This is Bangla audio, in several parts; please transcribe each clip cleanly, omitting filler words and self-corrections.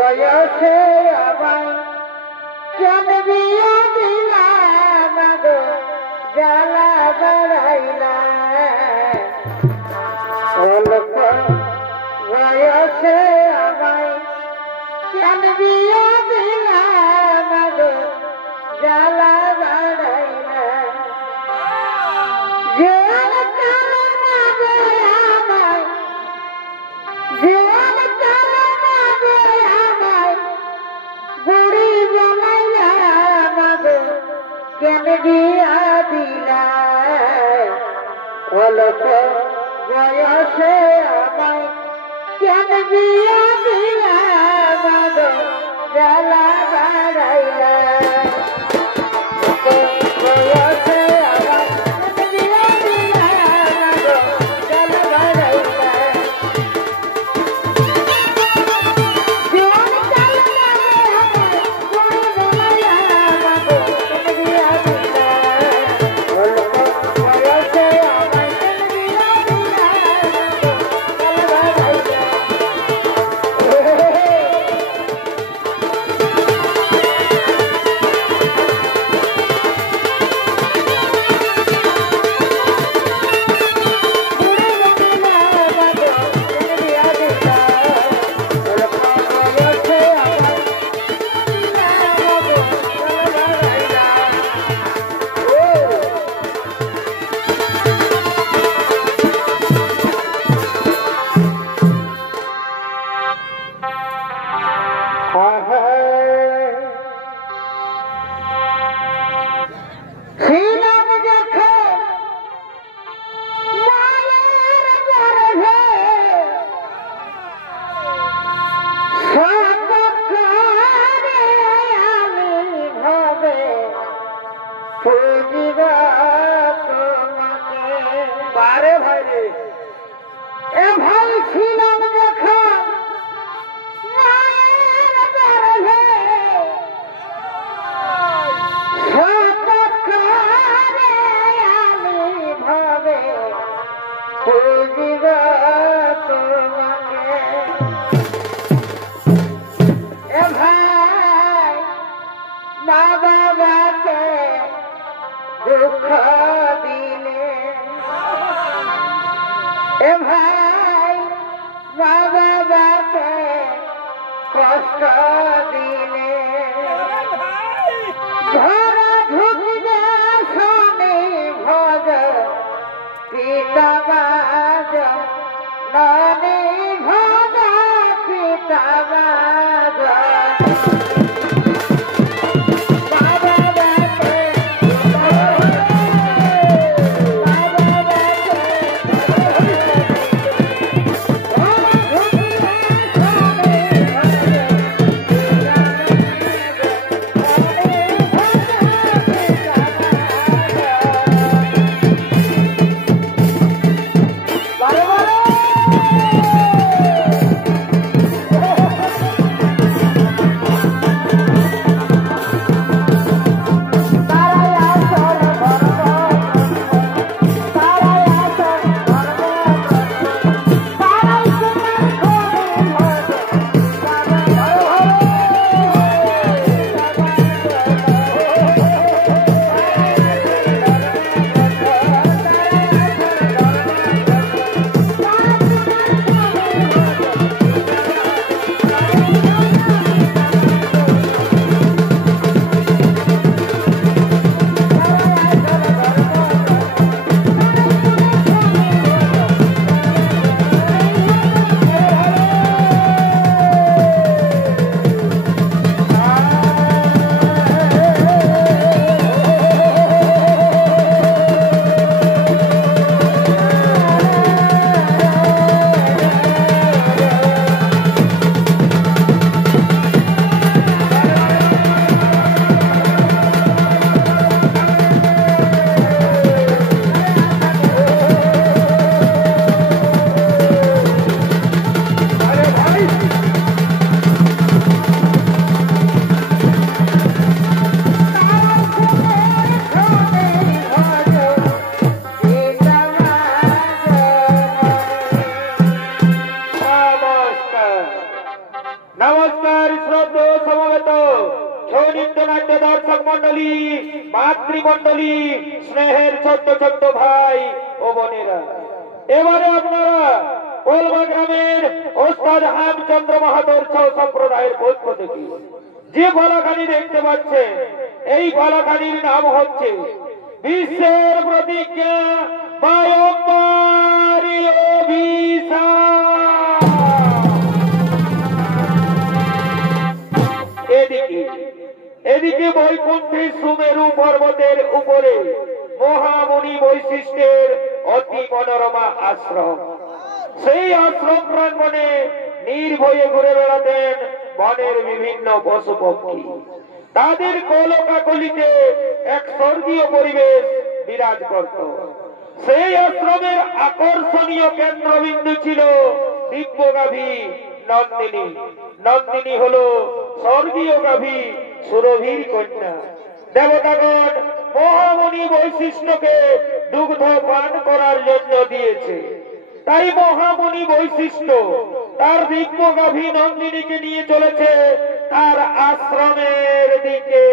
বয়সে আমায় কেন বিয়া দিলাম গো জ্বালা বাড়াইলা অল্প বয়সে আমায় কেন বিয়া দিলাম গো জ্বালা বাড়াইলা যে কেন দিয়া দিলা অল্প বয়সে আমায় কেন দিয়া দিলা মাগো জ্বালা বাড়াইলা বয়সে আমায় কেন দিয়া দিলা মাগো জ্বালা বাড়াইলা বারে ভাই রে এ ভাই ছিলাম যখন মা বাবাকে দুঃখ দিলে এ ভাই মা বাবাকে কষ্ট দিলে ঘর ঢুকবে শনি ভজ পিতা বাজ ননি ভজ পিতা বাজ এলাকার শ্রদ্ধা সমবেত ছৌ নৃত্য নাট্য দর্শক মন্ডলী, মাতৃমন্ডলী, স্নেহের ছোট্ট ছোট্ট ভাই ও বোনেরা, এবারে আপনারা কোলবা গ্রামের ওস্তাদ হেমচন্দ্র মাহাতোর ছৌ সম্প্রদায়ের পক্ষ থেকে যে গলাখানি দেখতে পাচ্ছেন, এই গলাখানির নাম হচ্ছে বিশ্বের প্রতিজ্ঞা বায়ম্বরী অভিশাপ। এদিকে বৈকুণ্ঠের সুমেরু পর্বতের উপরে মহামুনি বৈশিষ্ট্যের অতি মনোরমা আশ্রম। সেই আশ্রম প্রাঙ্গণে নির্ভয়ে ঘুরে বেড়াতেন বনের বিভিন্ন পশু পক্ষী। তাদের কলকাকলিতে এক স্বর্গীয় পরিবেশ বিরাজ করত। সেই আশ্রমের আকর্ষণীয় কেন্দ্রবিন্দু ছিল দিব্যগাভী নন্দিনী। নন্দিনী হল স্বর্গীয় গাভী সুরভীর কন্যা। দেবতাগণ মহামুনি বৈশিষ্ট্যকে দুগ্ধ পান করার জন্য দিয়েছে। তাই মহামুনি বৈশিষ্ট্য তার দিব্যগাভী নন্দিনীকে নিয়ে চলেছে তার আশ্রমের দিকে।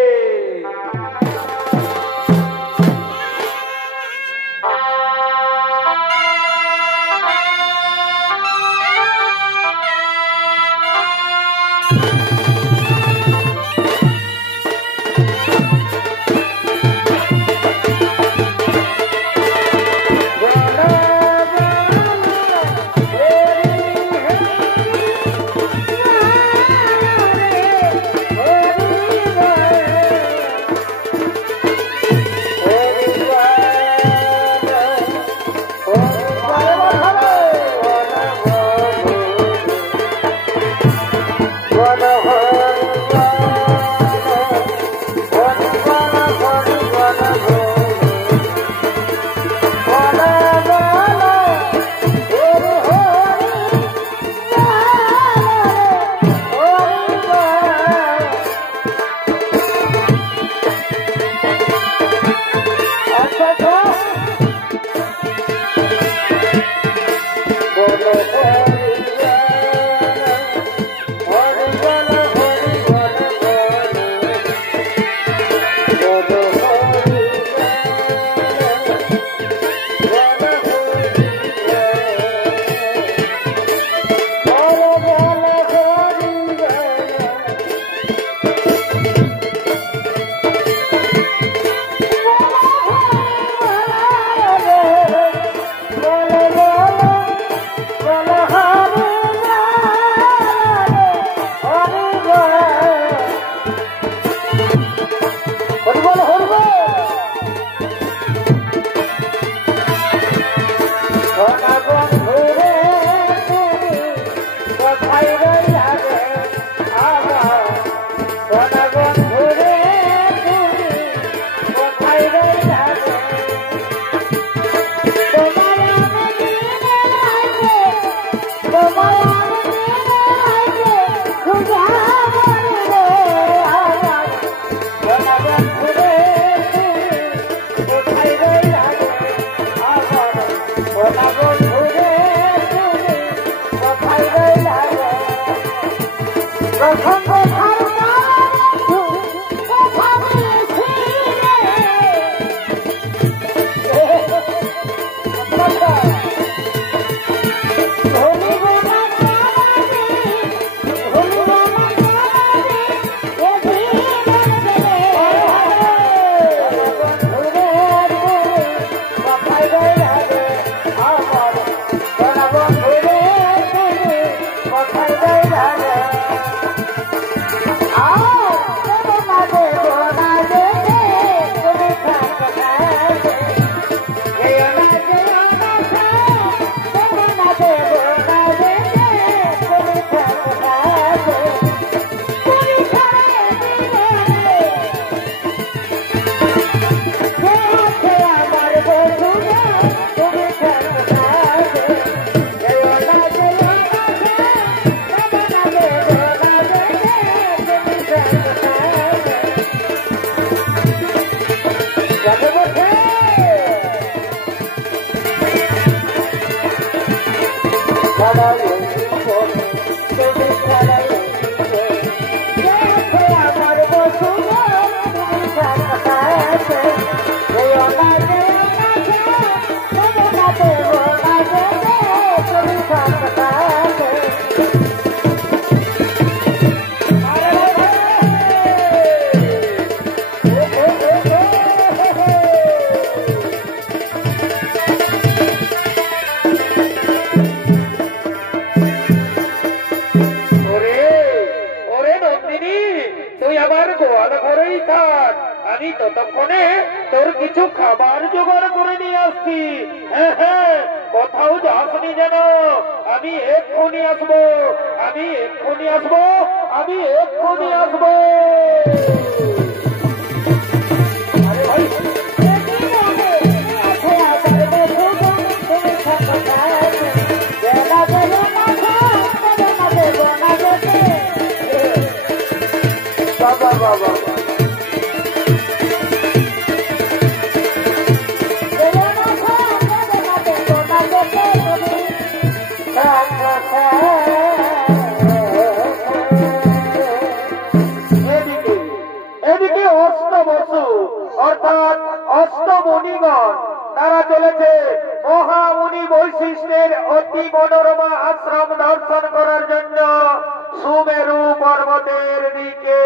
নন্দিনী, তুই আবার গোয়াল ঘরেই থাক, আমি ততক্ষণে তোর কিছু খাবার জোগাড় করে নিয়ে আসছি। হ্যাঁ হ্যাঁ, কোথাও যাসনি যেন। আমি এক্ষুনি আসবো, আমি এক্ষুনি আসবো, আমি এক্ষুনি আসবো। আরে ভাই, বাবা বাবা এদিকে অষ্টবসু অর্থাৎ অষ্টমণিগণ তারা চলেছে মহামুনি বৈশিষ্ট্যের অতি মনোরমা আশ্রম দর্শন করার জন্য সুমেরু পর্বতের দিকে।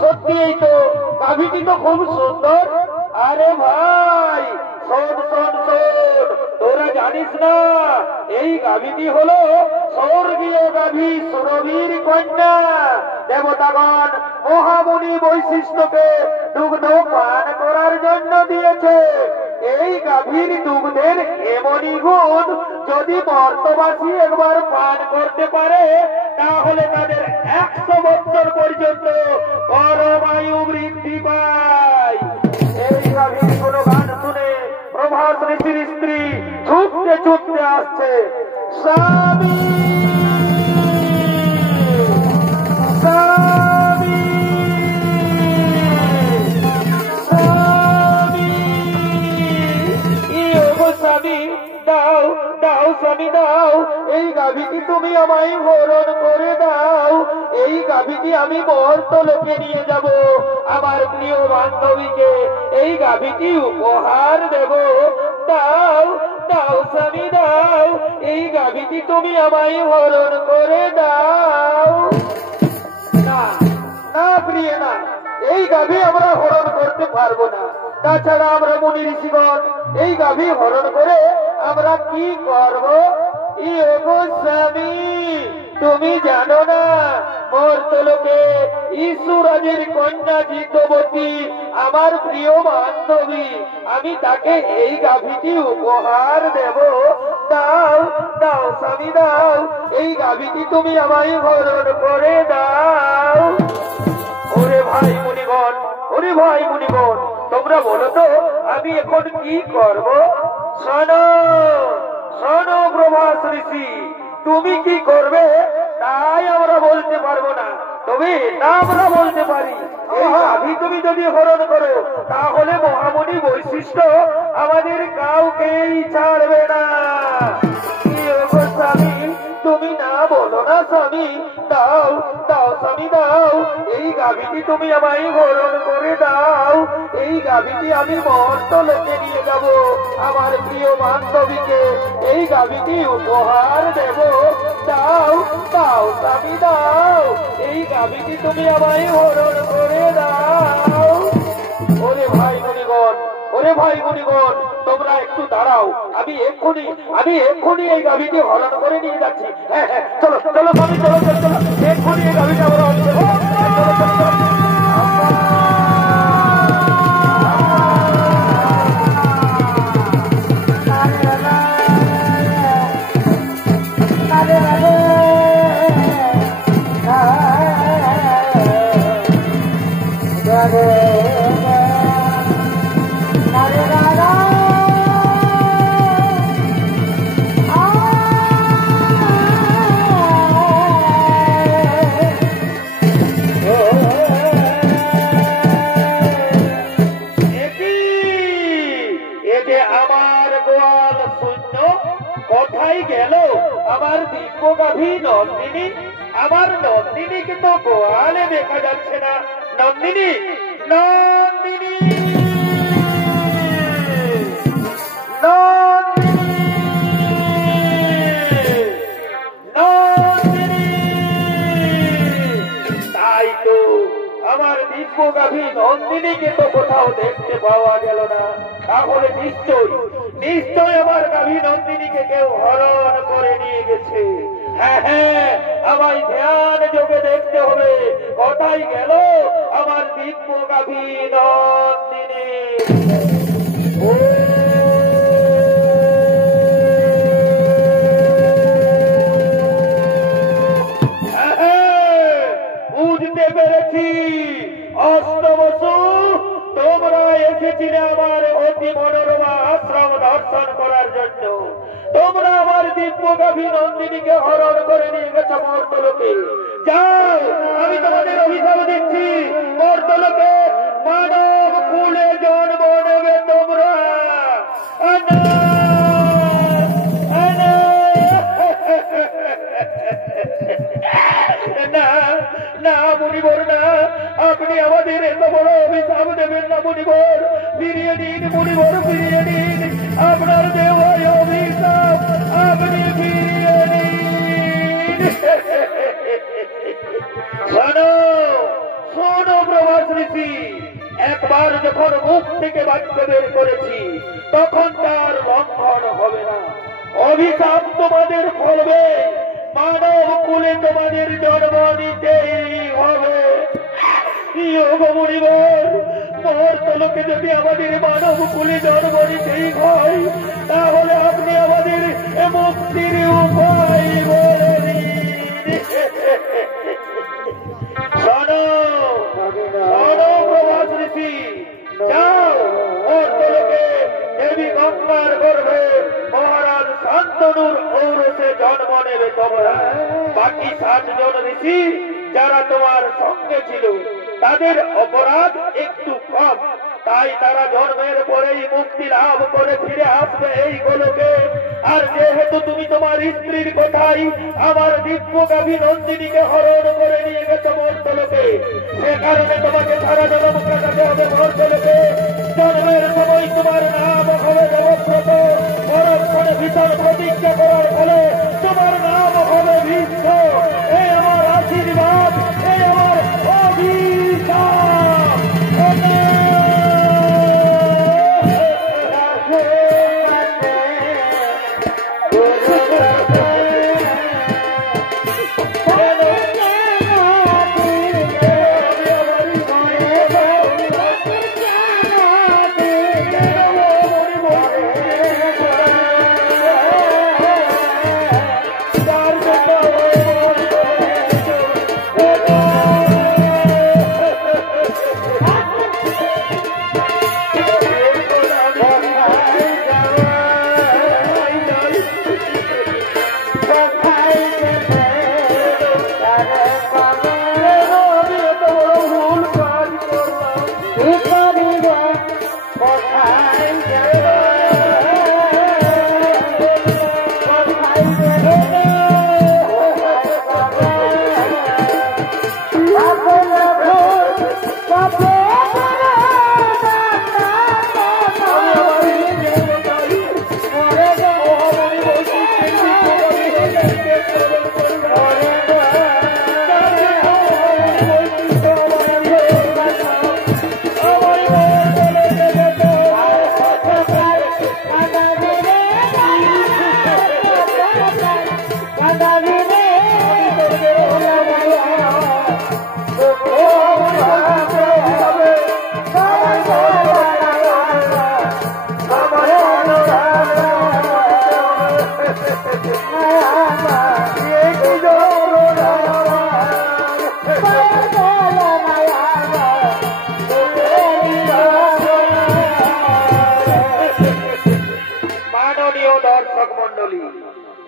সত্যিই তো গাভীটি তো খুব সুন্দর। আরে ভাই শোন শোন শোন, জানিস না এই গাভীটি হলো স্বর্গীয় গাভী সুরবীর কন্যা। দেবতাগণ মহামুনি বৈশিষ্ট্যকে দুগ্ধ পান করার জন্য দিয়েছে। এই গাভীর দুগ্ধের এমনই গুণ, যদি মর্তবাসী একবার পান করতে পারে তাহলে তাদের 100 বছর পর্যন্ত পরমায়ু বৃদ্ধি পায়। এই গাভীর কোন গান শুনে প্রভাস ঋষির স্ত্রী ছুটতে ছুটতে আসছে। স্বামী স্বামী স্বামী, স্বামী দাও দাও, স্বামী দাও, এই গাভীটি তুমি আমায় হরণ করে দাও। এই গাভীটি আমি মর্তলোকে নিয়ে যাব, আমার প্রিয় বান্ধবীকে এই গাভীটি উপহার দেব। দাও দাও স্বামী দাও, এই গাভীটি তুমি আমায় হরণ করে দাও। না না প্রিয় না, এই গাভী আমরা হরণ করতে পারবো না। তাছাড়া আমরা মুনি ঋষিগণ এই গাভী হরণ করে আমরা কি করব? স্বামী তুমি জানো না মর্তলোকে ঈশ্বরাজের কন্যা জিতবতী আমার প্রিয় বান্ধবী, আমি তাকে এই গাভীটি উপহার দেব। দাও দাও স্বামী দাও, এই গাভীটি তুমি আমায় হরণ করে দাও। ওরে ভাই মুনিগণ, ওরে ভাই মুনিগণ, তোমরা বলো তো আমি এখন কি করব? শোনো শোনো প্রভাস ঋষি, তুমি কি করবে তাই আমরা বলতে পারবো না, তবে এটা আমরা বলতে পারি এই গাভী তুমি যদি হরণ করো তাহলে মহামুনি বৈশিষ্ট্য আমাদের কাউকেই ছাড়বে না। স্বামী তুমি না বলো না স্বামী, দাও দাও স্বামী দাও, এই গাভীটি তুমি আমায় হরণ করে দাও। এই গাভীটি আমি মর্তলোকে নিয়ে যাব, আমার প্রিয় বান্ধবীকে এই গাভীটি উপহার দেব। দাও দাও স্বামী দাও, এই গাভীটি তুমি আমায় হরণ করে দাও। ওরে ভাই মুনিগণ, ওরে ভাই মুনিগণ, তোমরা একটু দাঁড়াও, আমি এক্ষুনি এই গাভীটি হরণ করে নিয়ে যাচ্ছি। হ্যাঁ হ্যাঁ চলো চলো স্বামী, চলো চলো চলো, এক্ষুনি এই গাভীটা আমরা হরণ করবো। চলো চলো চলো। কোথায় গেল আমার দিব্য গাভী নন্দিনী? আমার নন্দিনীকে তো গোয়ালে দেখা যাচ্ছে না। নন্দিনী নন্দিনী নন্দিনী, তাই তো আমার দিব্য গাভী নন্দিনীকে তো কোথাও দেখতে পাওয়া গেল না। তাহলে নিশ্চয় আমার গাভী নন্দিনীকে কেউ হরণ করে নিয়ে গেছে। হ্যাঁ হ্যাঁ, আমায় ধ্যান যোগে দেখতে হবে কোথায় গেল আমার দিব্য গাভী নন্দিনী। বুঝতে পেরেছি অষ্টবসু, তোমরা এসেছিলে আমার অতি মনোরমা আশ্রম দর্শন করার জন্য। তোমরা আমার দিব্য গাভী নন্দিনীকে হরণ করে নিয়ে গেছো মর্তলোকে। যাও, আমি তোমাদের অভিশাপ দিচ্ছি, মর্তলোকে মানব কুলে জন্ম নেবে তোমরা। না না মুনিবর না, আপনি আমাদের এত বড় অভিশাপ দেবেন না মুনিবর। ফিরিয়ে দিন মুনিবর, ফিরিয়ে দিন আপনার দেওয়া অভিশাপ, আপনি ফিরিয়ে দিন। শোনো শোনো প্রভাস ঋষি, একবার যখন মুখ থেকে বাক্য বের করেছি তখন তার লঙ্ঘন হবে না। অভিশাপ তোমাদের ফলবে, মানব কুলে তোমাদের জন্ম নিতেই হবে। মহর্তলোকে যদি আমাদের মানব কুলে জন্ম নিতেই হয়, তাহলে আপনি আমাদের মুক্তির উপায় বলে দিন। শোনো শোনো প্রভাস ঋষি, যাও মহর্তলোকে দেবী গঙ্গার গর্ভে মহারাজ শান্তনুর ঔরসে জন্ম নেবে তোমরা। বাকি 7 জন ঋষি যারা তোমার সঙ্গে ছিল, তাদের অপরাধ একটু কম, তাই তারা জন্মের পরেই মুক্তি লাভ করে ফিরে আসবে এই গোলকে। আর যেহেতু তুমি তোমার স্ত্রীর কথাই আমার দিব্যগাভী নন্দিনীকে হরণ করে নিয়ে গেছো মহর্তলোকে, সে কারণে তোমাকে সারা জন্ম কাটাতে হবে মহর্তলোকে। জন্মের সময় তোমার নাম হবে দেবব্রত, পরক্ষণে ভীষণ প্রতিজ্ঞা করার ফলে তোমার নাম হবে ভীষ্ম। এই আমার আশীর্বাদ, এই আমার অভিশাপ।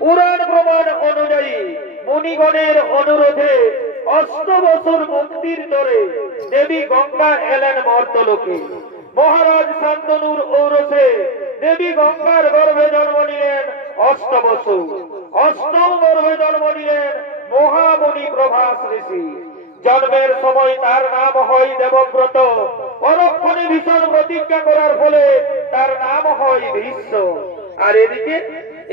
পুরাণ প্রমাণ অনুযায়ী মুনিগণের অনুরোধে 8 বছর মুক্তির দরে দেবী গঙ্গা এলেন মর্তলোকে। মহারাজ শান্তনুর ঔরসে দেবী গঙ্গার গর্ভে জন্ম নিলেন 8 বছর। 8ম গর্ভে জন্ম নিলেন মহামুনি প্রভাস ঋষি। জন্মের সময় তার নাম হয় দেবব্রত, পরক্ষণে ভীষণ প্রতিজ্ঞা করার ফলে তার নাম হয় ভীষ্ম। আর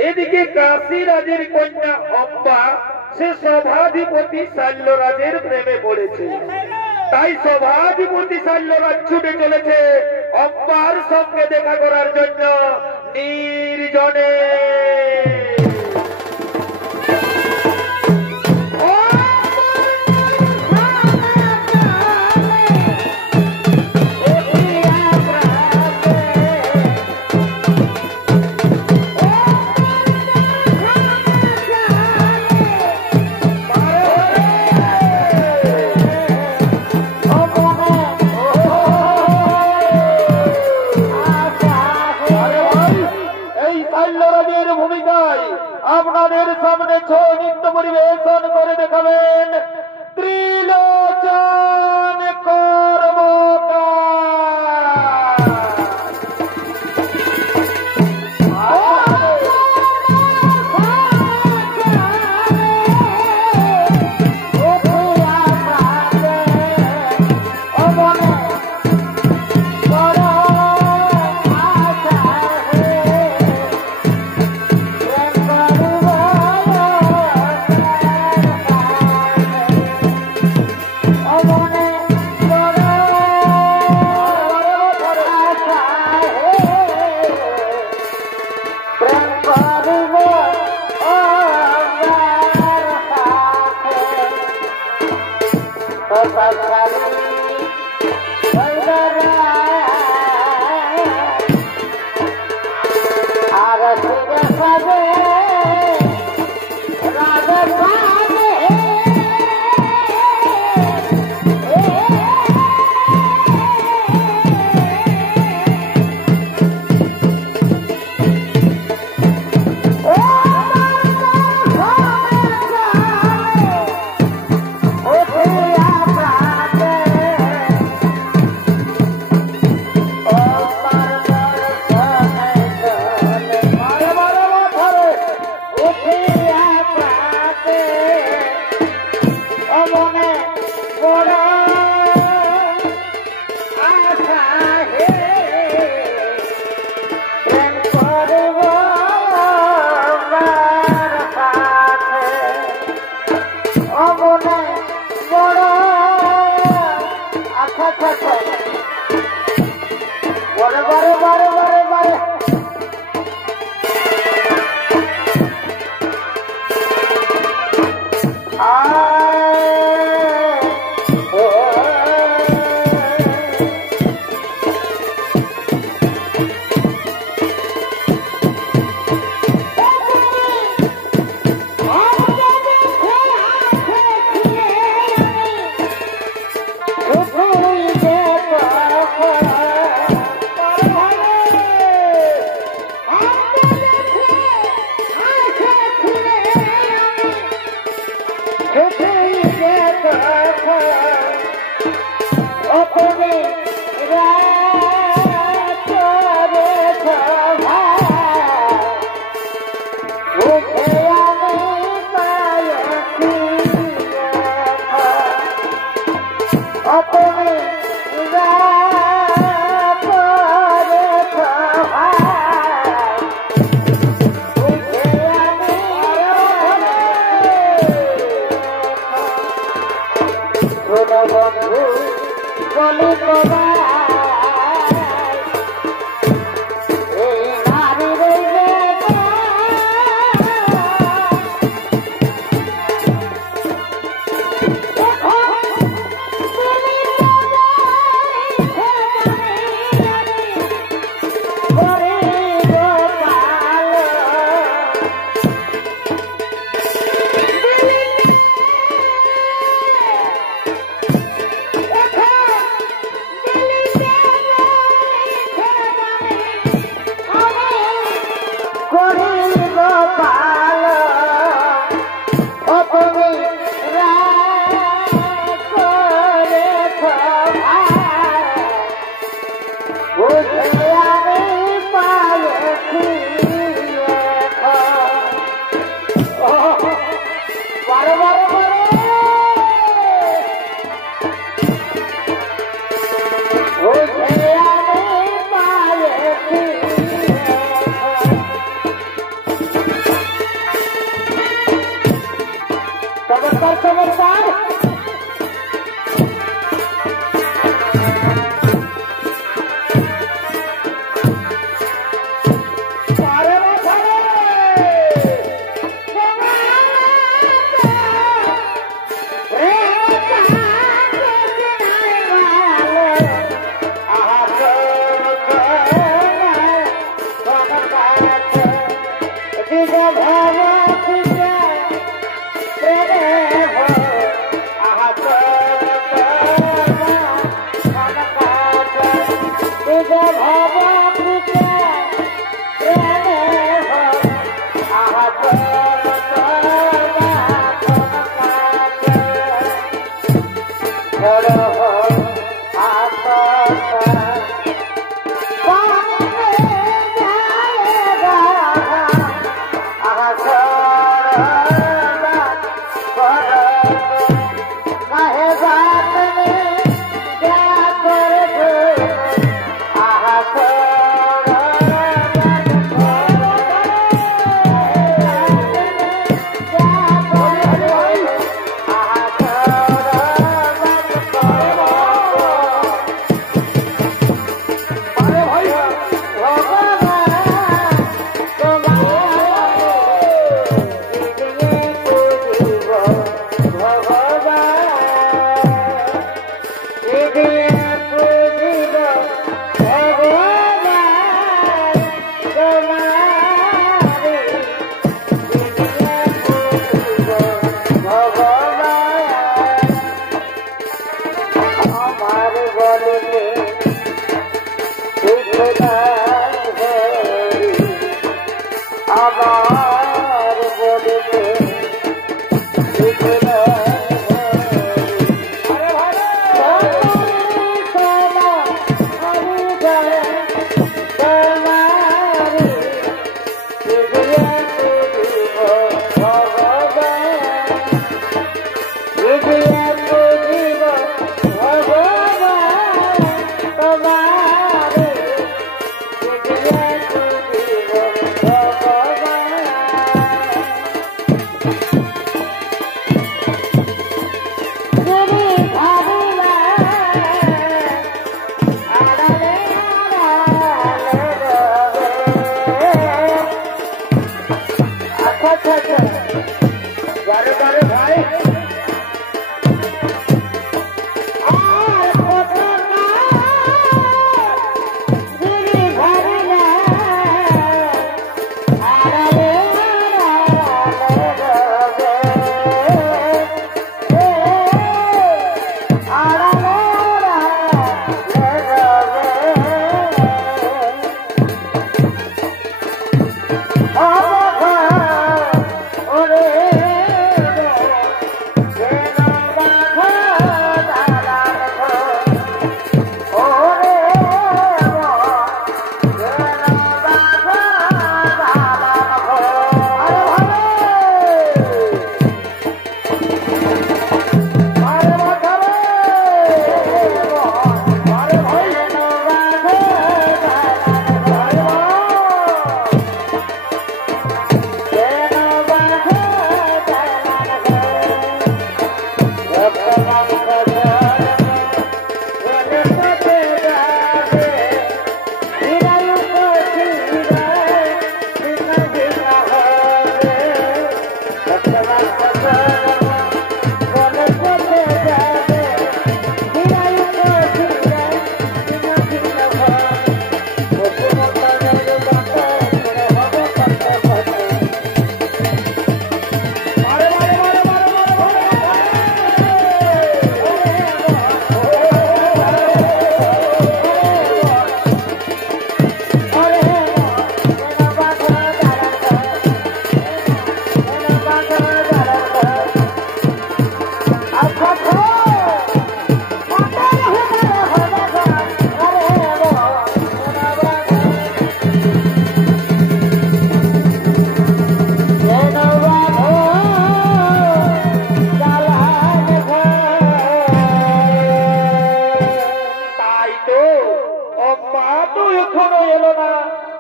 এদিকে কাশী রাজের কন্যা অম্বা, সে সভাধিপতি শাল্যরাজের প্রেমে পড়েছে। তাই সভাধিপতি শাল্যরাজ ছুটে চলেছে অম্বার সঙ্গে দেখা করার জন্য নির্জনে। আপনাদের সামনে ছৌ নৃত্য পরিবেশন করে দেখাবেন ত্রিলোচন কর্মকার। Oh, তোমার বলিতে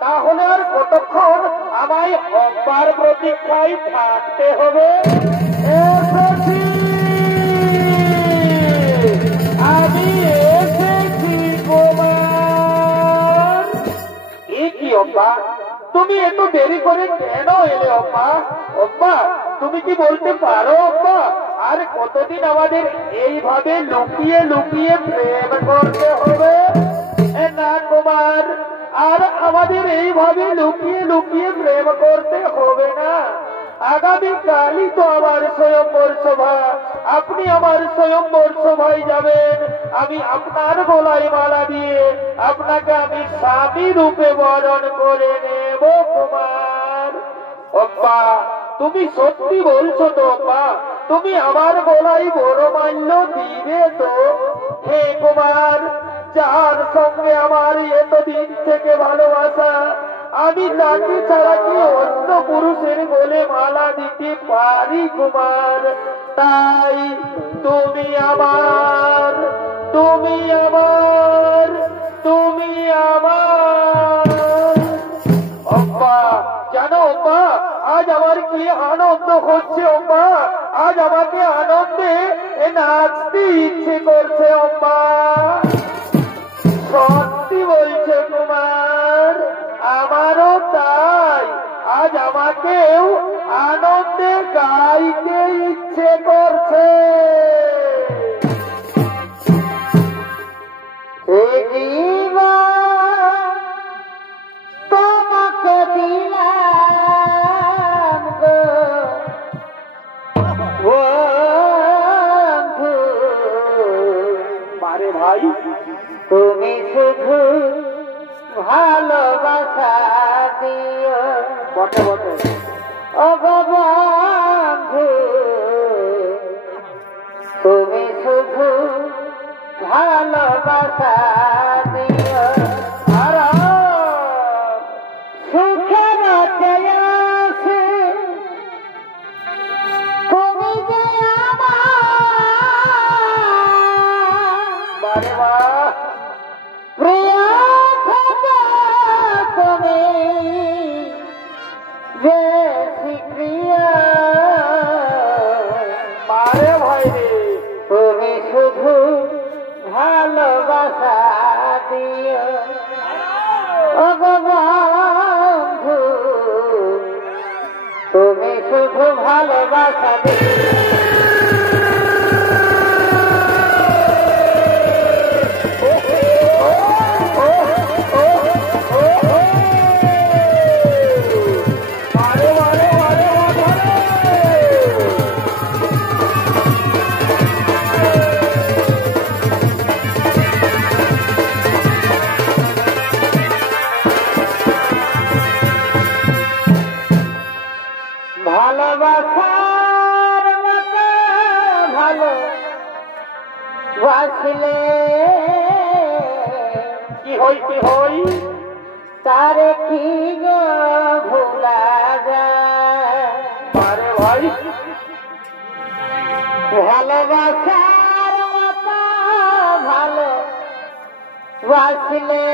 তাহলে আর কতক্ষণ আমায় অম্বার প্রতীক্ষায় থাকতে হবে? আমি এসেছি কুমার। এ কি অম্বা, তুমি এত দেরি করে কেন এলে অম্বা? অম্বা তুমি কি বলতে পারো অম্বা, আর কতদিন আমাদের এইভাবে লুকিয়ে লুকিয়ে প্রেম করতে হবে? না কুমার, আর আমাদের এইভাবে লুকিয়ে লুকিয়ে প্রেম করতে হবে না। আগামী কালই তো আমার স্বয়ম্বর সভা, আপনি আমার স্বয়ম্বর সভায় যাবেন। আমি আপনার গলায় মালা দিয়ে আপনাকে আমি স্বামী রূপে বরণ করে নেব কুমার। অম্বা তুমি সত্যি বলছো তো অম্বা? তুমি আমার গলায় বরমাল্য দিবে তো? হে কুমার, যার সঙ্গে আমার এতদিন থেকে ভালোবাসা, আমি তাকে ছাড়া কি অন্য পুরুষের গলে মালা দিতে পারি কুমার? তাই তুমি আমার, তুমি আমার, তুমি আমার। অম্বা জানো অম্বা, আজ আমার কি আনন্দ হচ্ছে অম্বা, আজ আমাকে আনন্দে নাচতে ইচ্ছে করছে অম্বা। সত্যি বলছে কুমার, আমারও তাই, আজ আমাকেও আনন্দে গাইতে ইচ্ছে করছে। তোমাকে দিলাম গো মারে ভাই, তুমি শুধু ভালোবাসা দিও। বটে বটে অগবন্ধু তুমি শুধু ভালোবাসা দিও আর সুখের চেয়েছি তুমি যে আমার প্রিয় খোদা তুমি বেশি প্রিয় মারে ভাই রে তুমি শুধু ভালোবাসা দিও ও বন্ধু তুমি শুধু ভালোবাসা দিও ভালোবাসার মতো ভালো বাসলে কি হই তারে কি গো ভোলা যায় আরে ভাই ভালোবাসার মতো ভালো বাসলে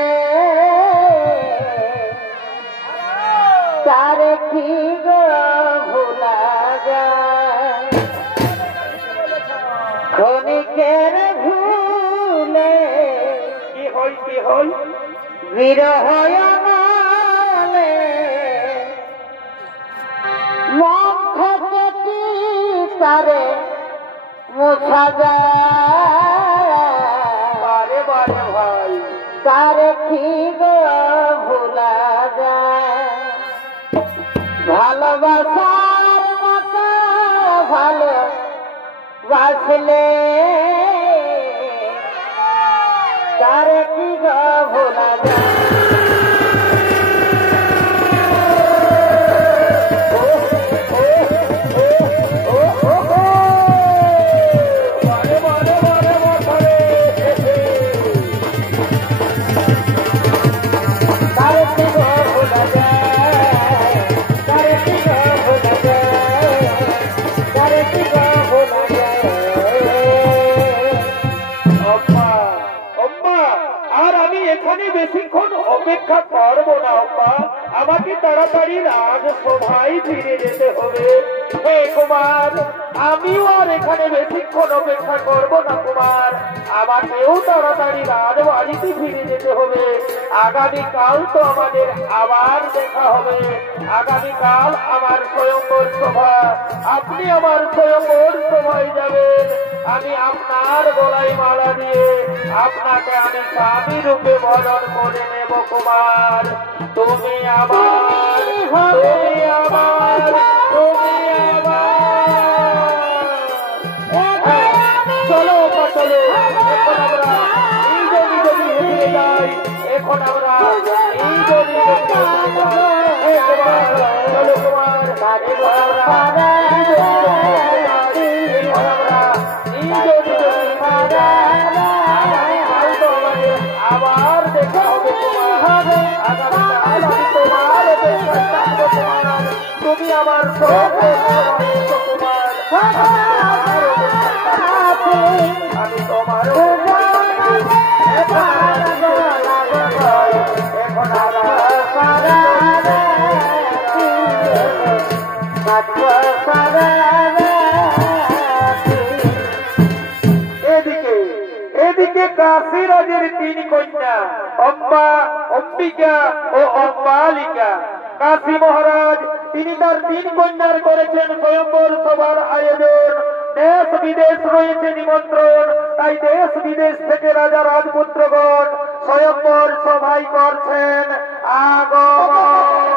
তারে কি গো ভোলা যায় ক্ষণিকের ভুলে কি হই বিরহ নালে মন থেকে কি তারে মোছা যায় বারে বারে ভাই তারে কি গো ভোলা যায় ভালোবাসার মতো ভালো বাসলে তার কি গো ভোলা যায় বেশিক্ষণ অপেক্ষা করবো না আম্মা আমাকে তাড়াতাড়ি রাজসভায় ফিরে যেতে হবে হে কুমার আমিও আর এখানে বেশিক্ষণ অপেক্ষা করবো না কুমার আমাকেও তাড়াতাড়ি রাজবাড়িতে ফিরে যেতে হবে আগামীকাল তো আমাদের আবার দেখা হবে আগামীকাল আমার স্বয়ংবর সভা আপনি আমার স্বয়ংবর সভায় যাবেন আমি আপনার গলায় মালা দিয়ে আপনাকে আমি স্বামী রূপে বরণ করে নেব কুমার তুমি আমার তুমি আমার তুমি আমার চলো চলো এখন আমরা নিজ নিজ হেরে যাই এখন আমরা নিজ নিজ চলো কুমার আবার দেখা হবে তুমি আমার আমি তোমার এদিকে কাশীরাজের তিন কন্যা অম্বা অম্বিকা ও অম্বালিকা কাশী মহারাজ তিনি তার তিন কন্যার করেছেন স্বয়ংবর সভার আয়োজন দেশ বিদেশ রয়েছে নিমন্ত্রণ তাই দেশ বিদেশ থেকে রাজা রাজপুত্রগণ স্বয়ংবর সভায় করছেন আগমন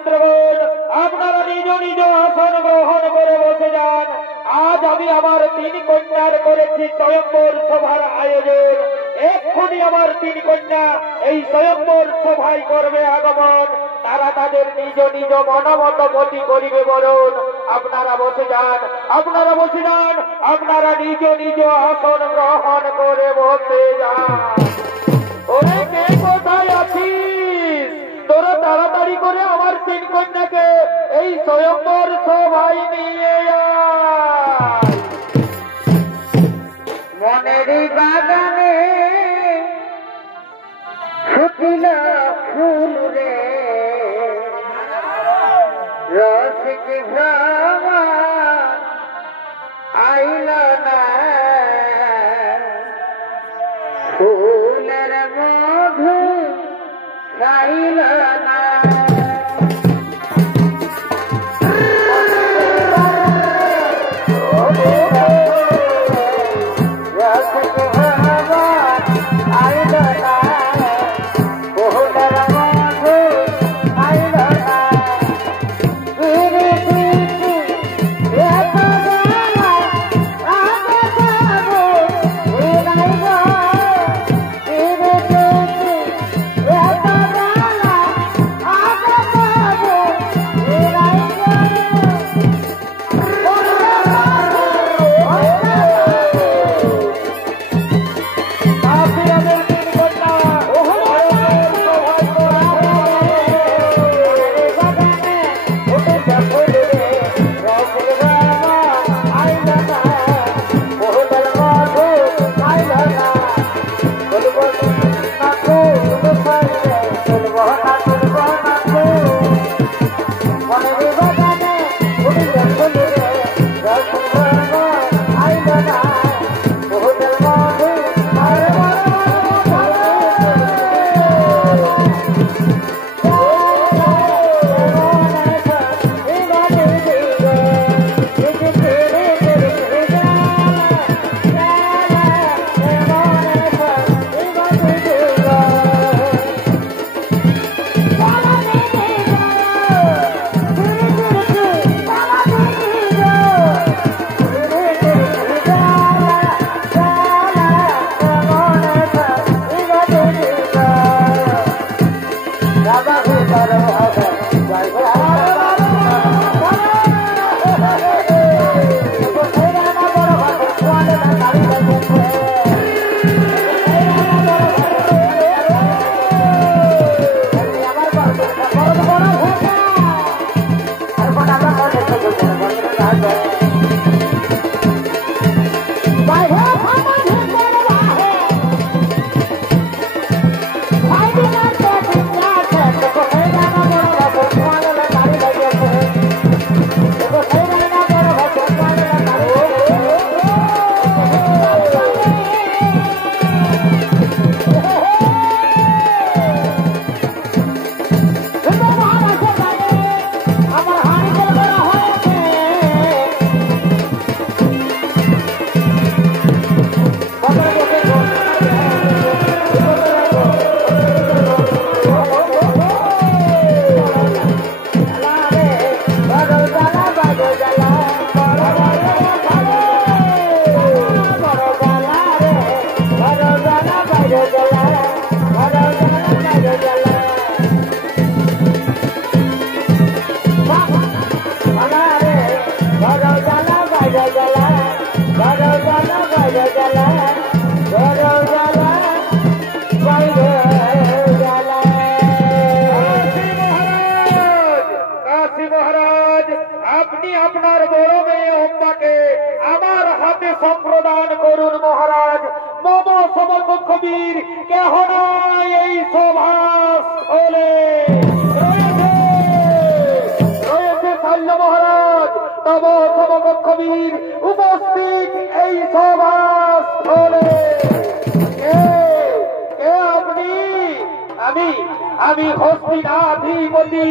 মিত্রগণ, আপনারা নিজ নিজ আসন গ্রহণ করে বসে যান। আজ আমি আমার 3 কন্যার করেছি স্বয়ম্বর সভার আয়োজন। এক্ষুনি আমার 3 কন্যা এই স্বয়ম্বর সভায় করবে আগমন। তারা তাদের নিজ নিজ মনমত গতি করিবে বরণ। আপনারা বসে যান, আপনারা বসে যান, আপনারা নিজ নিজ আসন গ্রহণ করে বসে যান। ওরে কে কোথায় আছিস? তোরা তাড়াতাড়ি করে আমার 3 কন্যাকে এই স্বয়ম্বর সভায় নিয়ে আয়। মনের বাগানে ফুটিল ফুল রে, রসিক ভ্রমা আইল না, ফুলের মধু খাইল না। সম্প্রদান করুন মহারাজ। মম সমকক্ষ বীর কেহ নাই এই সভাস্থলে। রয়েছে শল্য মহারাজ, তব সমকক্ষ বীর উপস্থিত এই সভাস্থলে। কে আপনি? আমি হস্তিনাধিপতি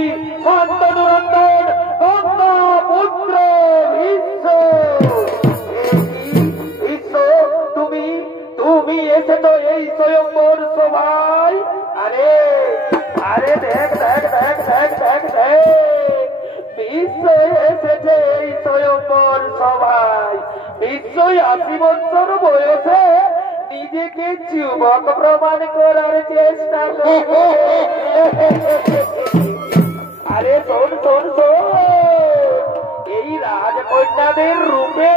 শান্তনু নন্দন নন্দ পুত্র ভীষ্ম। তুমি এসেছো এই স্বয়ম্বর সভায়? আরে দেখ দেখ দেখ দেখ দেখ দেখ বিশ্বই এসেছে এই স্বয়ম্বর সভায়। বিশ্বই 80 বছর বয়সে নিজেকে যুবক প্রমাণ করার চেষ্টা করবে। আরে শোন শোন শোন, এই রাজকন্যাদের রূপে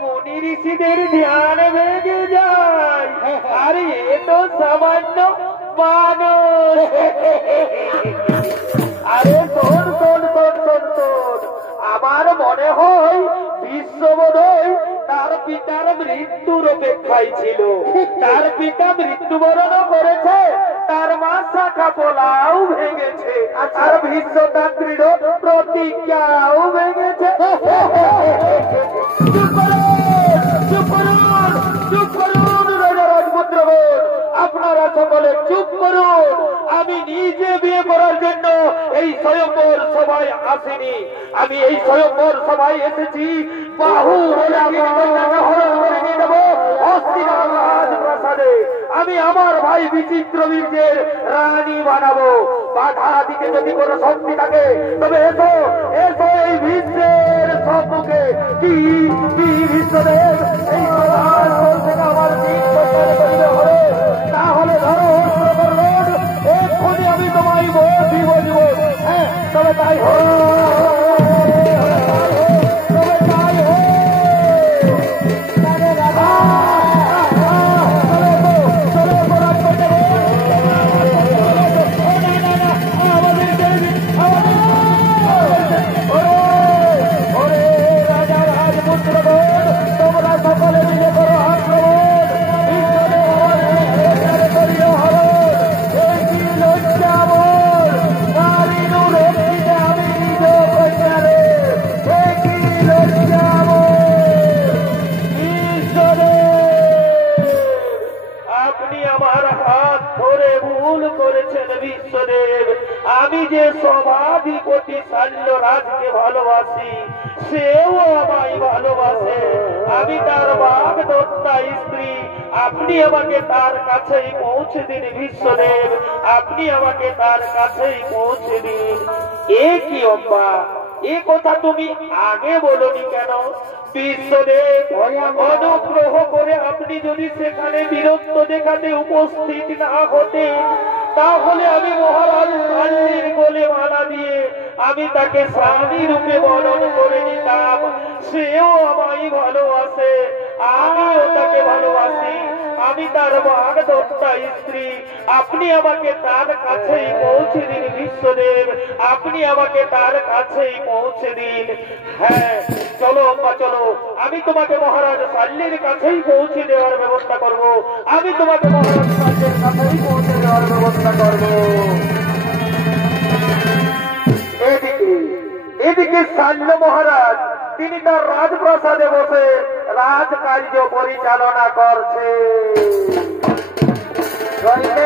মুনি ঋষিদের ধ্যান ভেঙে যায়। আরে এ তো সামান্য মানুষ। আরে শোন শোন শোন শোন শোন, আমার মনে হয় বিশ্ববোধয় তার পিতার মৃত্যুর অপেক্ষায় ছিল। তার পিতা মৃত্যুবরণ করেছে, তার মা শাখা পোলাও ভেঙেছে, আর ভীষ্ম তার দৃঢ় প্রতিজ্ঞাও ভেঙেছে। চুপ করুন, চুপ করুন, চুপ করুন রাজা রাজপুত্রগণ, আপনারা সকলে চুপ করুন। আমি নিজে বিয়ে করার জন্য এই স্বয়ম্বর সভায় আসিনি। আমি এই স্বয়ম্বর সভায় এসেছি বাহু রাজপ্রাসাদে। আমি আমার ভাই বিচিত্র বীর্যের রানী বানাবো। বাধা দিতে যদি কোনো শক্তি থাকে তবে এসো, এসো এই বিশ্বের সম্মুখে। কি কি বিশ্বদেব এই সভার থেকে আমার তাহলে ধরো এক্ষুনি আমি তোমায় বলছি বলব। হ্যাঁ, তবে তাই হোক, তবে তাই হোক। তোমরা সকলে মিলে করো বিশ্বদেব। আমি যে সভাধিপতি শাল্য রাজকে ভালোবাসি, সেও আমায় ভালোবাসে। আমি তার বাগদত্তা স্ত্রী। আপনি আমাকে তার কাছেই পৌঁছে দিন বিশ্বদেব, আপনি আমাকে তার কাছেই পৌঁছে দিন। এ কি অম্বা, এ কথা তুমি আগে বলনি কেন? বিশ্বদেব, অনুগ্রহ করে আপনি যদি সেখানে বীরত্ব দেখাতে উপস্থিত না হতেন, তাহলে আমি মহারাজ শাল্যের কোলে মালা দিয়ে আমি তাকে স্বামী রূপে বরণ করে নিতাম। সেও আমায় ভালোবাসে, আমিও তাকে ভালোবাসি। আমি তার বাগদত্তা স্ত্রী। আপনি আমাকে তার কাছেই পৌঁছে দিন বিশ্বদেব, আপনি আমাকে তার কাছেই পৌঁছে দিন। হ্যাঁ, চলো অম্বা চলো, আমি তোমাকে মহারাজ শাল্যের কাছেই পৌঁছে দেওয়ার ব্যবস্থা করব। আমি তোমাকে মহারাজ শাল্যের কাছেই পৌঁছে দেওয়ার ব্যবস্থা করব। এদিকে এদিকে শাল্য মহারাজ, তিনি তার রাজপ্রাসাদে বসে রাজকার্য পরিচালনা করছে। Thank you.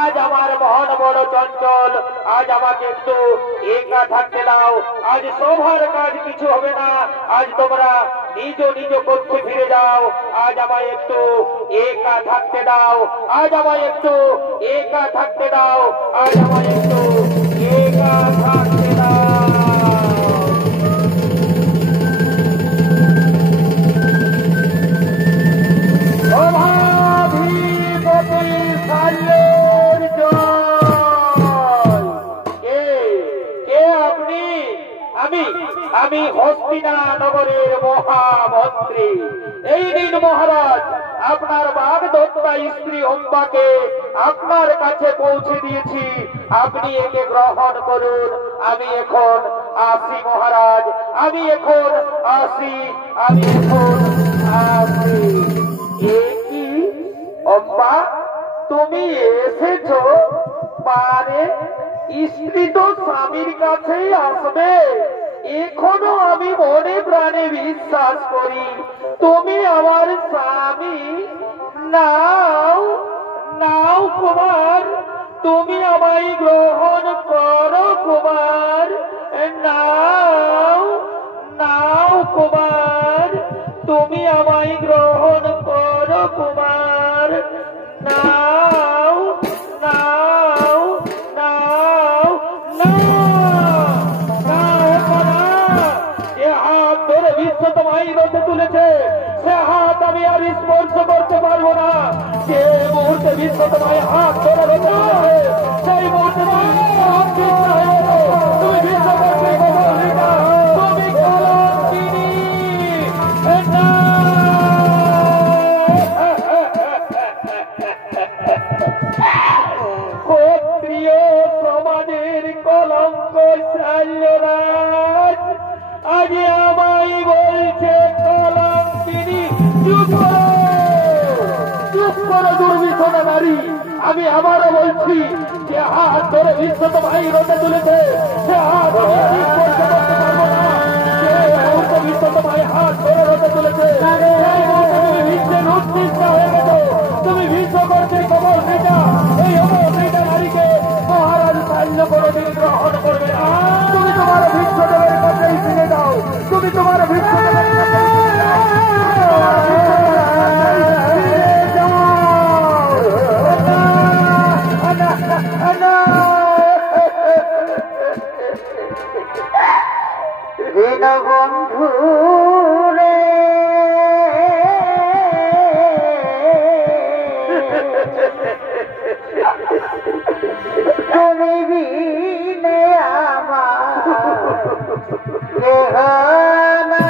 आज আমার মন বড় চঞ্চল, আজ আমাকে একটু একা থাকতে দাও। আজ সবার কাজ কিছু হবে না, আজ তোমরা নিজ নিজ কক্ষে ফিরে যাও। আজ আমায় একটু একা থাকতে দাও, আজ আমায় একটু একা থাকতে দাও, আজ আমায় একটু একা থাকতে দাও। আমি হস্তিনা নগরের মহামন্ত্রী। এই দিন মহারাজ আপনার বাগদত্তা স্ত্রী অম্বাকে আপনার কাছে পৌঁছে দিয়েছি, আপনি একে গ্রহণ করুন। আমি এখন আসি মহারাজ, আমি এখন আসি, আমি এখন আসি। কি অম্বা, তুমি এসেছো? পারে স্ত্রী তো স্বামীর কাছেই আসবে। এখনো আমি মনে প্রাণে বিশ্বাস করি তুমি আমার স্বামী। নাও নাও কুমার, তুমি আমায় গ্রহণ করো কুমার। নাও নাও কুমার, তুমি আমায় গ্রহণ করো কুমার। নাও নাও নাও বিশ্ব তোমায় রথে তুলেছে, সে হাত আমি আর স্পর্শ করতে পারবো না। যে মুহূর্তে বিশ্ব তোমায় হাত ধরে রথে সেই মুহূর্তে তুমি বিশ্ব করতে তুমি কলঙ্কিনী। ক্ষত্রিয় সমাজের কলঙ্ক শাল্যরাজ আজ আমায় বলছে কলঙ্কিনী। চুপ করো দুর্বিষণা নারী, আমি আবারও বলছি যে হাত ধরে বিশ্ব তোমায় রথে তুলেছে সে হাত আমি স্পর্শ করতে পারবো না। যে মুহূর্তে বিশ্ব তোমায় হাত ধরে রথে তুলেছে সেই মুহূর্তে তুমি বিশ্বের উৎকৃষ্ট হয়ে গেছো। তুমি বিশ্ব করতে কবল সেটা এই অবস্থিতা নারীকে মহারাজ শাল্য কোনদিন গ্রহণ করবে না। তুমি তোমার বিশ্বদেবের কাছেই ফিরে যাও, তুমি তোমার বিশ্বদেবের কাছে বন্ধু রে তুমি বিনে আমার দেহ না।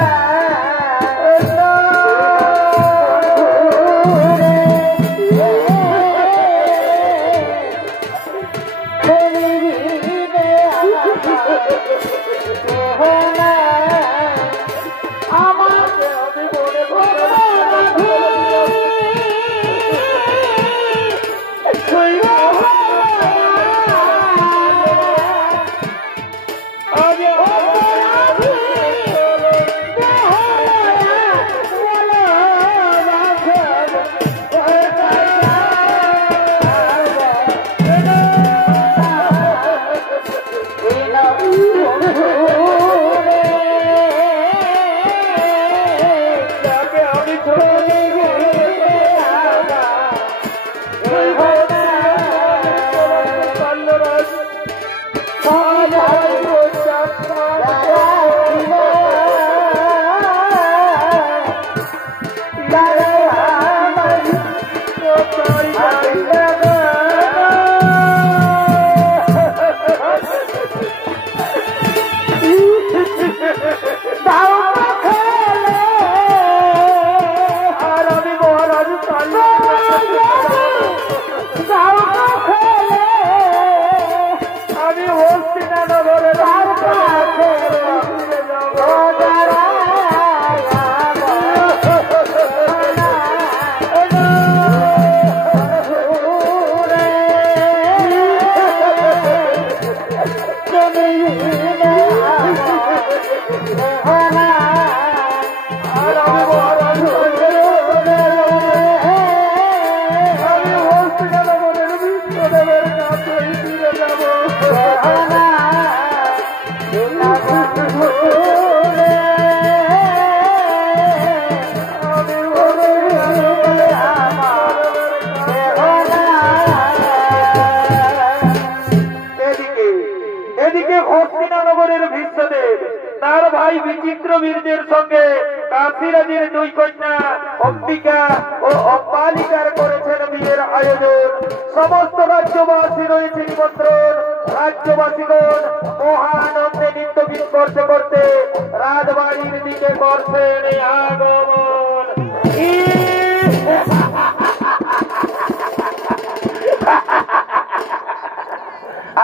আর আমি মহারাজ আমি হস্তিনাথ নগরের বিষ্ণুদেবের কাছে ফিরে যাব। এদিকে হস্তিনানগরের ভীষ্মদেব তার ভাই বিচিত্র বীর্যের সঙ্গে কাশীরাজের দুই কন্যা অম্বিকা ও অম্বালিকার করেছেন বিয়ের আয়োজন। সমস্ত রাজ্যবাসী রয়েছে নিমন্ত্রণ। রাজ্যবাসীগণ মহানন্দে নৃত্য গীত করতে করতে রাজবাড়ির দিকে করছেন আগমন।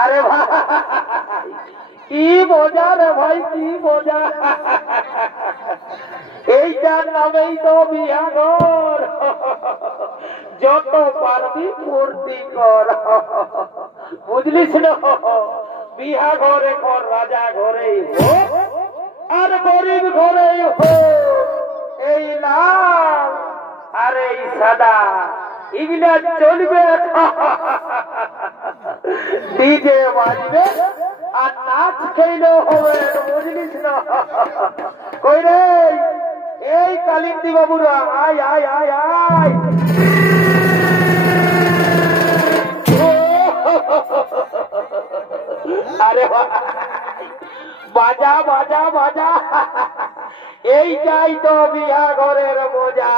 আরে ভাই কি মজা রে ভাই, কি মজা! এইটার নামেই তো বিহাঘর। যত পারবি ফুর্তি কর, বুঝলিস না? বিহা ঘরে কর, রাজা ঘরেই হোক আর গরিব ঘরেই হোক। এই লাল আর এই সাদা এগুলা চলবে। ডিজে বাজবে আর নাচ খেলেও হবে, বুঝলিস না? কই রে এই কালিন্দী বাবুরা, আয় আয় আয় আয়। আরে বাজা বাজা বাজা, এইটাই তো বিয়া ঘরের মজা।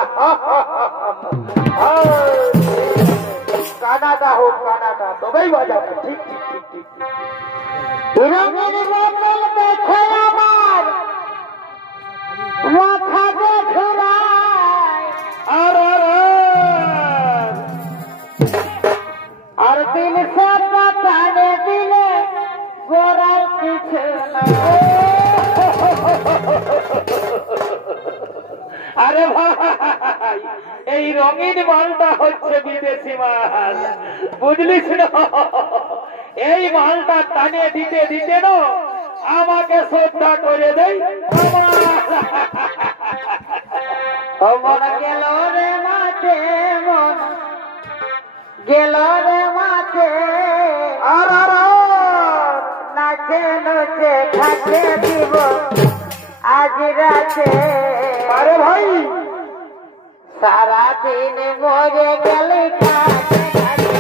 কানাডা হোক কানাডা, তবেই বাজাবে। ঠিক ঠিক ঠিক ঠিক রঙের বোতল দেখে আমার মাথা ঘোরায়, আর দিল সারা টানে দিলে গোড়ার কিছু না। আরে ভাই এই রঙিন মালটা হচ্ছে বিদেশি মাল, বুঝলিস না? এই মালটা টানে দিতে দিতে না আমাকে শ্রদ্ধা করে দেয়। মন গেল রে মাঠে, মন গেল রে মাঠে, আর নাচে নাচে খাতে দিব আজ রাতে। আরে ভাই সারাদিন মরে গেলে খাতে খাতে।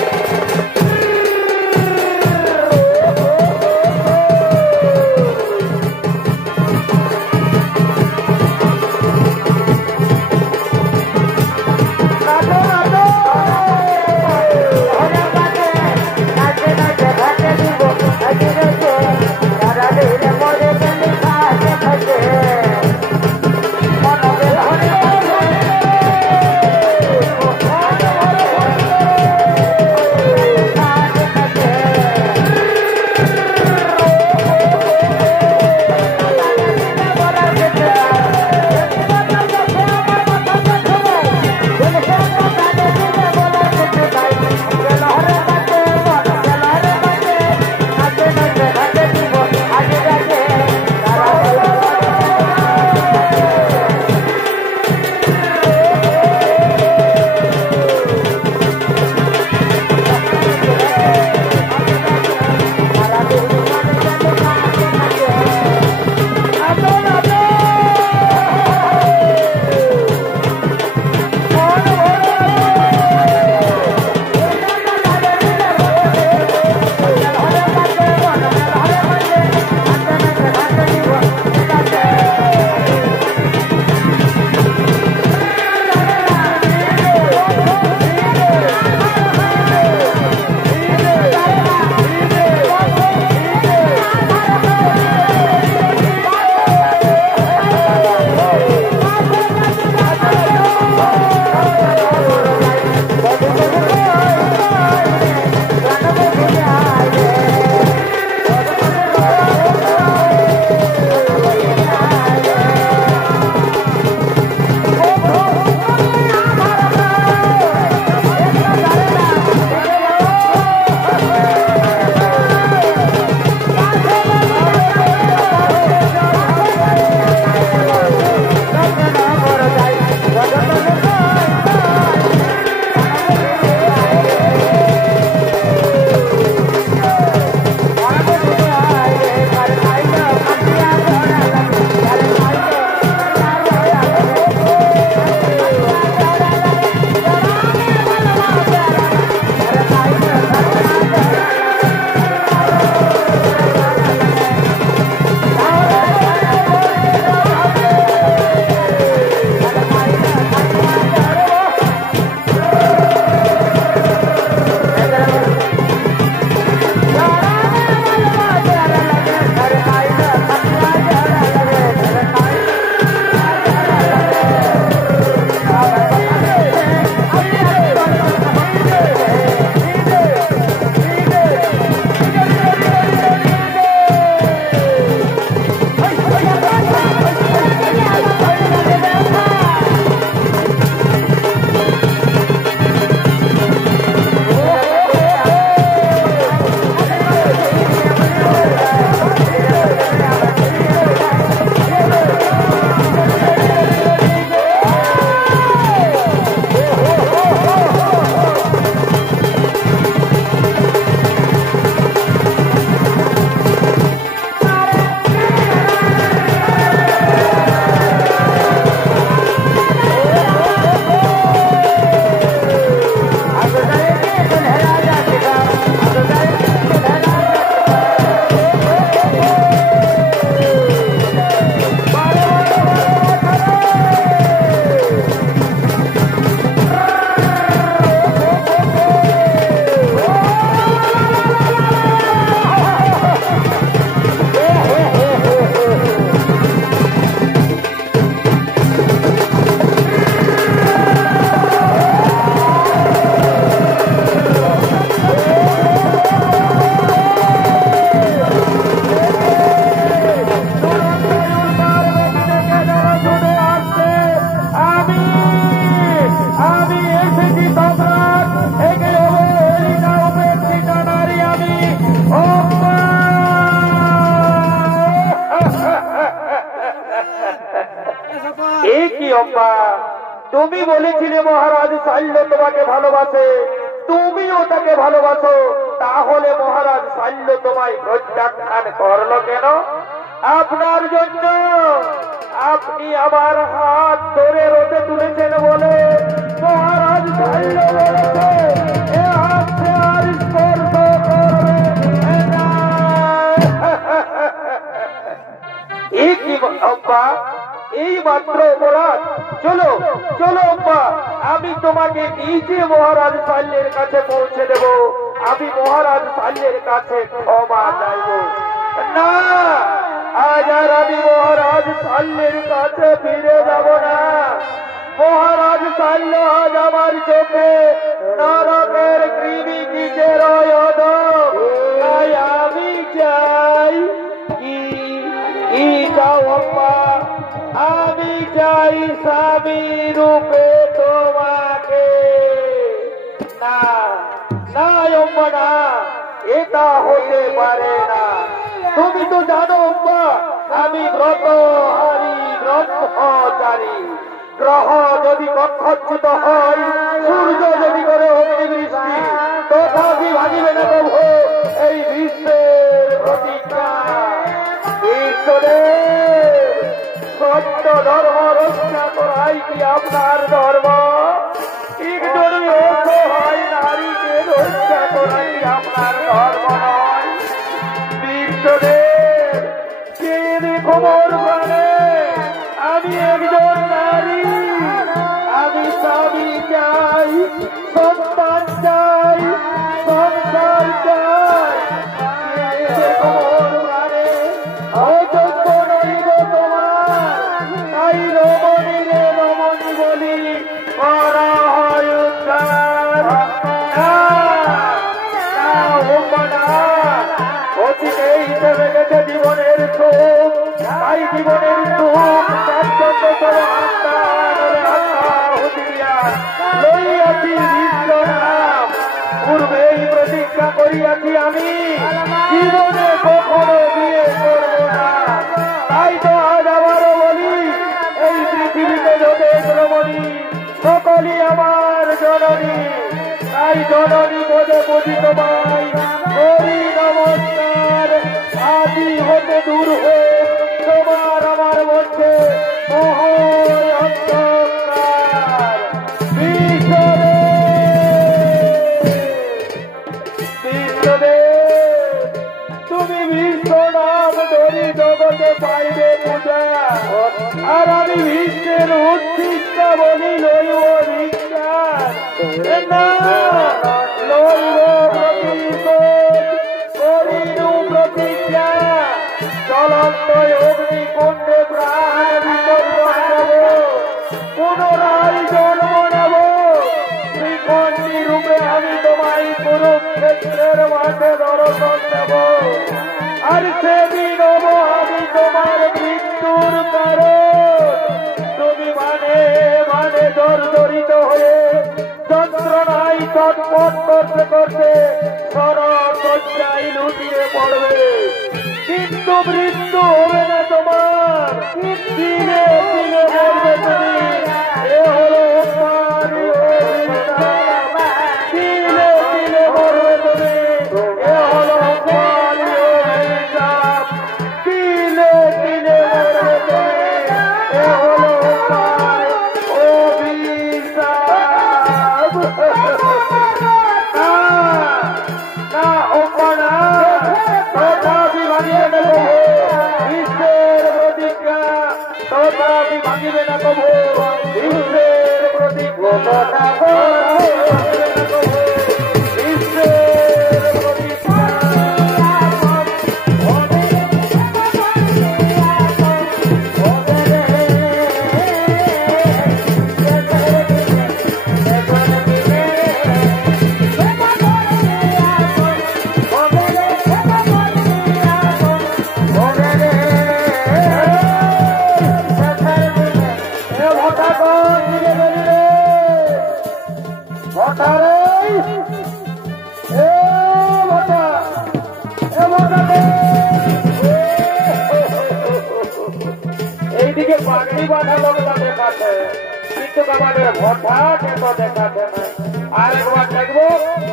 তুমি বলেছিলে মহারাজ শাল্য তোমাকে ভালোবাসে, তুমিও তাকে ভালোবাসো, তাহলে মহারাজ শাল্য তোমায় প্রত্যাখ্যান করলো কেন? আপনার জন্য আপনি আমার হাত ধরে রোদে তুলেছেন বলে মহারাজ শাল্য বলেছে এ হাত সে আর স্পর্শ করবে না। এই কি আব্বা, এই মাত্র অপরাধ? চলো চলো আব্বা, আমি তোমাকে নিজে মহারাজ শাল্যের কাছে পৌঁছে দেব, আমি মহারাজ শাল্যের কাছে ক্ষমা চাইব। না, আজ আর আমি মহারাজ শাল্যের কাছে ফিরে যাব না। মহারাজ শাল্য আজ আমার চোখে নরকের কৃমি নিচের অধম, তাই আমি চাই কি চাও আব্বা? আমি চাই স্বামী রূপে তোমাকে। না না আম্মা, না, এটা হতে পারে না। তুমি তো জানো আম্মা, আমি ব্রতহারী ব্রহ্মচারী। গ্রহ যদি নক্ষত্রিত হয়, সূর্য যদি করে অগ্নিবৃষ্টি, তথাপি ভাঙিবে না প্রভু এই বিশ্বের প্রতিজ্ঞা। ঈশ্বরের সত্য ধর্ম রক্ষা করাই কি আপনার ধর্ম? একজনই অসহায় নারীকে রক্ষা করাই কি আপনার ধর্ম নয়? বিশ্বদেব, কে খবর মানে আমি একজন নারী, আমি স্বামী চাই, সন্তান চাই, সংসার চাই। কে খবর মানে অযোগ্য নইব তোমার, তাই রমণী রে রমণী বলি করা হয় উদ্ধার। অতীতে হিসেবে গেছে জীবনের সুখ, তাই জীবনের সুখ লইয়াছি বিশ্ব নাম। পূর্বেই প্রতিজ্ঞা করিয়াছি আমি জীবনে কখনো বিয়ে করব না, তাই তো আজ আবারও বলি এই পৃথিবীতে যত রমণী সকলই আমার জননী, তাই জননী পদে পূজিত পাই করি নমস্কার। আদি হতে দূর হোক তোমার আমার মধ্যে মোহ অন্ধকার। বিশ্বদেব, তুমি বিশ্ব নাম ধরি জগতে পাইবে পূজা, আর আমি বিশ্বের উচ্ছিষ্ট বলি লইব ভিক্ষার। না, লইব প্রতিশোধ, করিনু প্রতিজ্ঞা, জ্বলন্ত অগ্নিকুণ্ডে প্রাণ বিসর্জন দেব, পুনরায় জন্ম নেব। শ্রীকন্যী রূপে আমি তোমায় কুরুক্ষেত্রের মাঠে দর্শন দেব, আর সেদিন হব আমি তোমার মৃত্যুর কারণ। তুমি মানে মানে জর্জরিত হয়ে যন্ত্রণায় চটপট করতে করতে সরসজ্জায় লুটিয়ে পড়বে, কিন্তু মৃত্যু হবে না তোমার। দিনে দিনে মরবে তুমি, এ হলো দিনে দিনে মরবে তুমি, এ হলো অভিশাপ। দিনে দিনে মরবে তুমি, এ হলো অভিশাপ। না অপনা, তথাপি ভাঙিবে না কবু বিশ্বের প্রতিজ্ঞা, তথাপি ভাঙিবে না কবু বিশ্বের প্রতিজ্ঞা, তথাপি ভাঙিবে না কবু বিশ্বের প্রতিজ্ঞা। এইদিকে পাগড়ি বাঁধা লোক তাদের কাছে কিন্তু আমাদের ভোটাকে তো দেখাতে নাই। আর একবার দেখবো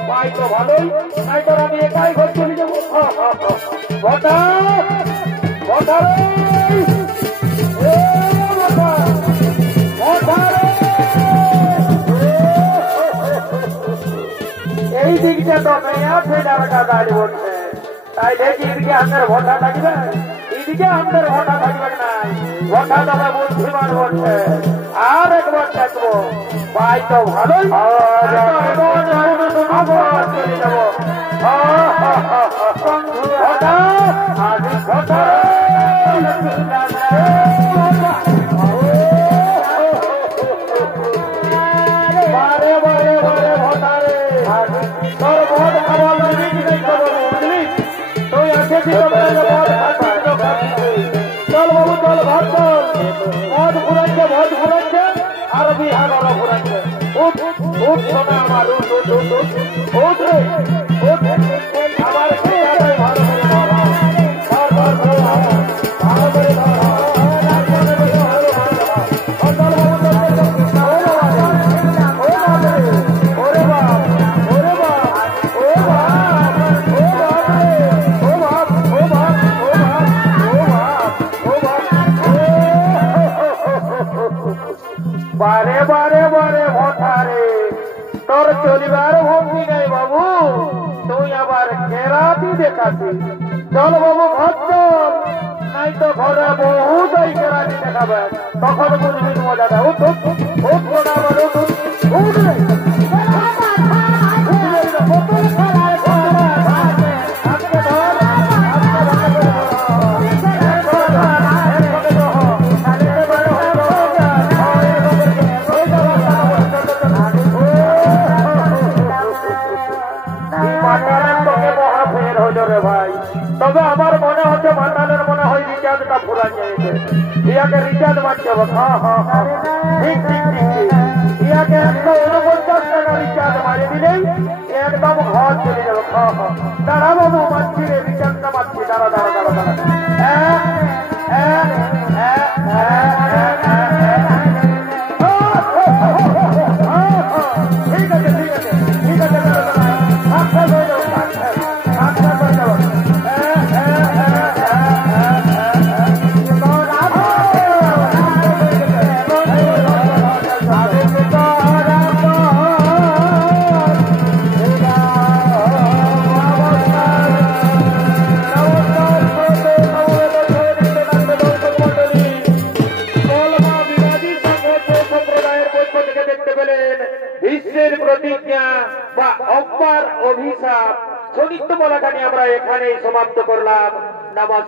ভাই তো ভালোই, নাই তোর আমি একাই ঘর চলে যাবো। ভোটা ভোটা এই দিকটা তো মেয়া ফেডার দাঁড়িয়ে বলছে, তাই দেখি এদিকে আমাদের ভোটা থাকবে, এদিকে আমাদের ভোটা থাকবে না। ভোটা তবে বুদ্ধিমান বলছে। আর একবার দেখবো ভাই তো ভালোই, চলে যাবো। ভোটা ভোটা বারে বারে বারে ভোটারে তোর ভোট খাবার দিবি কি নাই খবর বুঝলি? তুই আছে কি ভোট চল বাবু চল ভোট চল। ভোট ঘুরাচ্ছে আর বিহার ওরা ঘুরাচ্ছে। উঠ উঠ সোনা আমার উঠ উঠ উঠ উঠ উঠ রে উঠ। আমার খেয়াটাই ভালো করে ধর ধর ধর ধর ভালো করে ধর। বারে বারে বারে ভোটারে তোর চলিবার ভঙ্গি নেই বাবু, তুই আবার কেরাতি দেখাচ্ছি। চল বাবু ঘর চল, নাই তো ঘরে বহুত ওই কেরাতি দেখাবে, তখন বুঝবি মজাটা। উঠ উঠ উঠ ঘোড়া বল উঠ উঠ রে। ভাই তবে আমার মনে হচ্ছে মাতালের মনে হয় রিচার্জটা পুরা গেছে, ইয়াকে রিচার্জ মারতে হবে। ঠিক ঠিক ঠিক ইয়াকে 149 টাকা রিচার্জ মারি দিলেই একদম ঘর চলে যাবে। দাঁড়া বাবু মারছি রে, রিচার্জটা মারছি। দাঁড়া দাঁড়া দাঁড়া দাঁড়া ঠিক আছে ঠিক আছে ঠিক আছে প্রতিজ্ঞা বা অব্বার অভিশাপ সনিত্য বলাখানি আমরা এখানেই সমাপ্ত করলাম। নমস্কার।